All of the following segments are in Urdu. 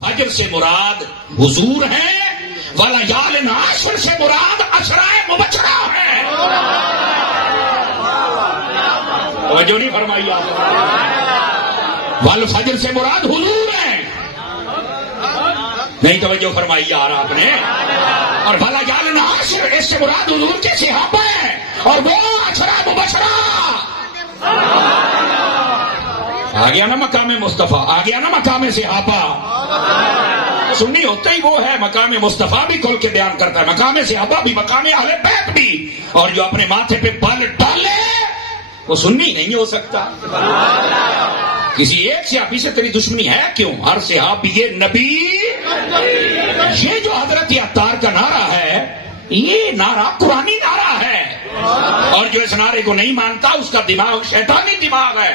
فجر سے مراد حضور ہے، ولیال عشر سے مراد عشرائے مبشرہ ہے۔ توجہ نہیں فرمائی آپ؟ والفجر سے مراد حضور ہے، نہیں توجہ فرمائی یار آپ نے؟ اور ولیال عشر اس سے مراد حضور کے صحابہ ہیں، اور وہ عشرائے مبشرہ۔ آ گیا نا مقام مصطفیٰ، آ گیا نا مقام صحابہ۔ سنی ہوتا ہی وہ ہے، مقام مصطفیٰ بھی کھول کے بیان کرتا ہے، مقام صحابہ بھی، مقام اہل بیت بھی۔ اور جو اپنے ماتھے پہ بال ڈالے وہ سنی نہیں ہو سکتا۔ کسی ایک صحابی سے تیری دشمنی ہے کیوں؟ ہر صحابی یہ نبی، یہ جو حضرت عطار کا نعرہ ہے یہ نعرہ قرآنی نعرہ ہے، اور جو اس نعرے کو نہیں مانتا اس کا دماغ شیطانی دماغ ہے۔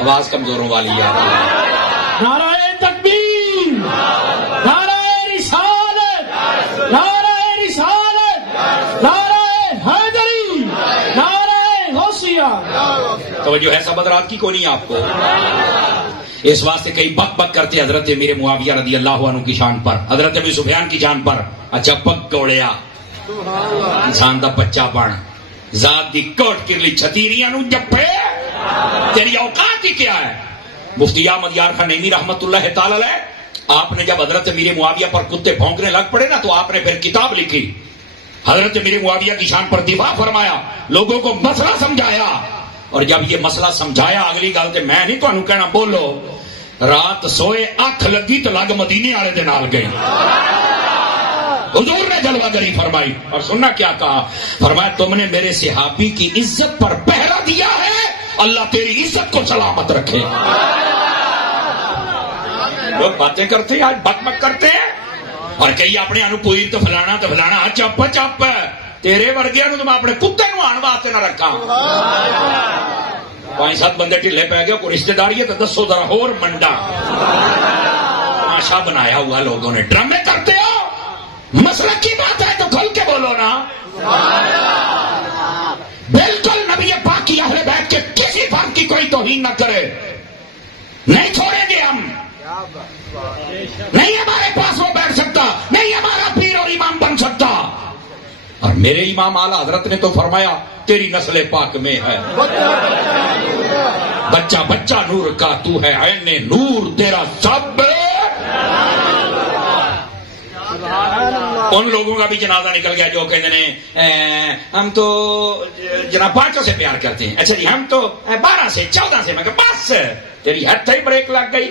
آواز کمزوروں والی ہے۔ نعرہ تکبیر، نعرہ رسالت، نعرہ رسالت، نعرہ حیدری، نعرہ غوثیہ۔ توجہ ہے سب حضرات کی؟ کوئی نہیں آپ کو؟ اس واسطے کئی بک بک کرتے حضرت میرے معاویہ رضی اللہ عنہ کی شان پر، حضرت ابو سفیان کی شان پر۔ اچھا پک گوڑیا انسان دا بچہ بن، ذات دی کوٹ کرلی چھتیریاں نو جپے، تیری اوقات ہی کیا ہے؟ مفتی احمد یار خان نعیمی رحمت اللہ تعالی علیہ، آپ نے جب حضرت میرے معاویہ پر کتے بھونکنے لگ پڑے نا تو آپ نے پھر کتاب لکھی، حضرت میرے معاویہ کی شان پر دفاع فرمایا، لوگوں کو مسئلہ سمجھایا، اور جب یہ مسئلہ سمجھایا اگلی گل تے میں نہیں تانوں کہنا بولو، رات سوئے اکھ لگی تو لگ مدینے والے دے نال گئی۔ حضور نے جلوہ گری فرمائی، اور سننا کیا کہا؟ فرمایا تم نے میرے صحابی کی عزت پر پہرا دیا ہے، اللہ تیری عزت کو سلامت رکھے۔ لوگ باتیں کرتے ہیں، آج بک بک کرتے ہیں، اور کئی اپنے انو پوئر تو فلانا چپ چپ، تیرے ورگے نو تم اپنے کتے نو آن واسطے نہ رکھا۔ 5-7 بندے ٹھلے پہ گئے، کوئی رشتے داری ہے تو دسو ذرا اور منڈا۔ تماشا بنایا ہوا لوگوں نے، ڈرامے کرتے ہو، مسلک کی بات ہے تو کھل کے بولو نا۔ بالکل نبی پاک کی اہل بیت کے کسی فرد کی کوئی توہین نہ کرے، نہیں چھوڑیں گے ہم، نہیں ہمارے پاس وہ بیٹھ سکتا، نہیں ہمارا پیر اور امام بن سکتا۔ اور میرے امام اعلیٰ حضرت نے تو فرمایا تیری نسل پاک میں ہے، بچہ بچہ نور کا تو ہے، عین نور تیرا سب۔ ان لوگوں کا بھی جنازہ نکل گیا جو کہتے ہیں ہم تو جناب 5 سے پیار کرتے ہیں، اچھا جی ہم تو 12 سے 14 سے، میں کہا بس تیری ہتھ ہی بریک لگ گئی،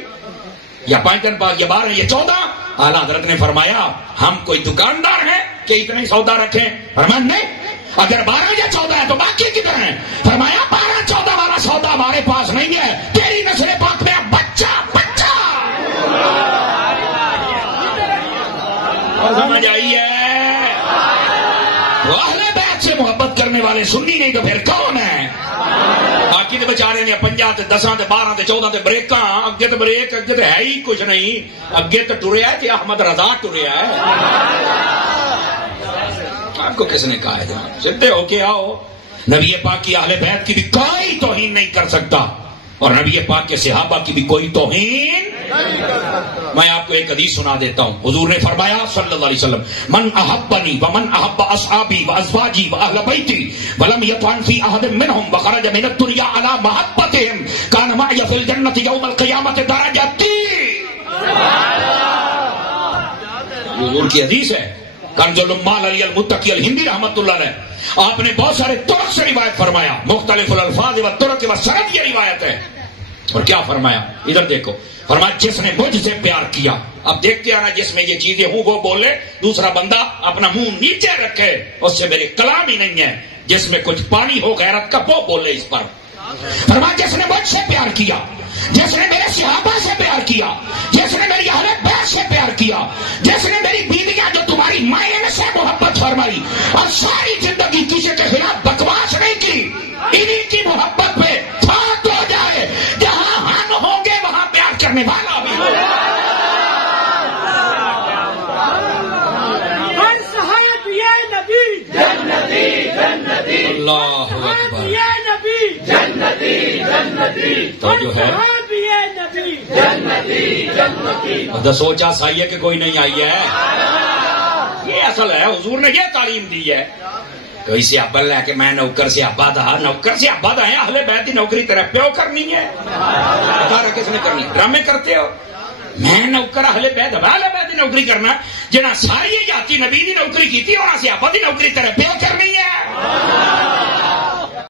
یا 5 دن بعد یہ 12 یہ 14۔ اعلیٰ حضرت نے فرمایا ہم کوئی دکاندار ہیں کہ اتنے سودا رکھیں؟ فرمایا نہیں، اگر 12 یا 14 ہے تو باقی کدھر ہیں؟ فرمایا 12-14 والا سودا ہمارے پاس نہیں ہے، تیری نسل پاک میں بچہ بچہ۔ سمجھ آئی ہے؟ وہ اہل بیت سے محبت کرنے والے سنی نہیں تو پھر کون ہے؟ باقی تو بچارے نے 50 10 12 14 بریکاں، اگے تو بریک اگے تو ہے ہی کچھ نہیں، اگے تو ٹریا ہے احمد رضا ٹریا ہے۔ آپ کو کس نے کہا ہے جناب سدھے ہو کے آؤ؟ نبی پاک کی اہل بیت کی بھی کوئی توہین نہیں کر سکتا، اور نبی پاک کے صحابہ کی بھی کوئی توہین۔ میں آپ کو ایک حدیث سنا دیتا ہوں، حضور نے فرمایا صلی اللہ علیہ وسلم من احبنی ومن احب اصحابی وازواجی واہل بیتی ولم یطعن فی احد منهم وخرج من الدنیا علی محبتهم کان معی فی الجنة یوم القیامة درجتی۔ حضور کی حدیث ہے، کنز الامال علی المتقی الہندی رحمت اللہ علیہ، آپ نے بہت سارے طرق سے روایت فرمایا، مختلف الالفاظ و طرق و سند یہ روایت ہے، اور کیا فرمایا ادھر دیکھو، فرمایا جس نے مجھ سے پیار کیا، اب دیکھتے ہیں نا جس میں یہ چیزیں ہوں وہ بولے، دوسرا بندہ اپنا منہ نیچے رکھے، اس سے میرے کلام ہی نہیں ہے، جس میں کچھ پانی ہو غیرت کا وہ بولے اس پر۔ فرمایا جس نے مجھ سے پیار کیا، جس نے میرے صحابہ سے پیار کیا، جس نے میری اہل بیت سے پیار کیا، جس نے میری بیویاں جو تمہاری مائیں سے محبت فرمائی اور ساری زندگی کسی کے خلاف بکواس نہیں کی، انہی کی محبت پہ فات ہو جائے، جہاں ہم ہوں گے وہاں پیار کرنے والا بھی ہوگا۔ اللہ اکبر، جنتی جنتی تو جو ہے دسو چاس آئی ہے کہ کوئی نہیں آئی ہے؟ یہ اصل ہے، حضور نے یہ تعلیم دی ہے. کوئی صحابہ لے کے میں نوکر صحابہ تھا، نوکر صحابہ تھا ہے، اہل بیت دی نوکری تیرا پیو کرنی ہے؟ بتا رہے کس نے کرنی؟ ڈرامے کرتے ہو. میں نوکر اہل بیت دی نوکری کرنا، جنا ساری جاتی نبی دی نوکری کی تھی، اور صحابہ دی نوکری تیرا پیو کرنی ہے.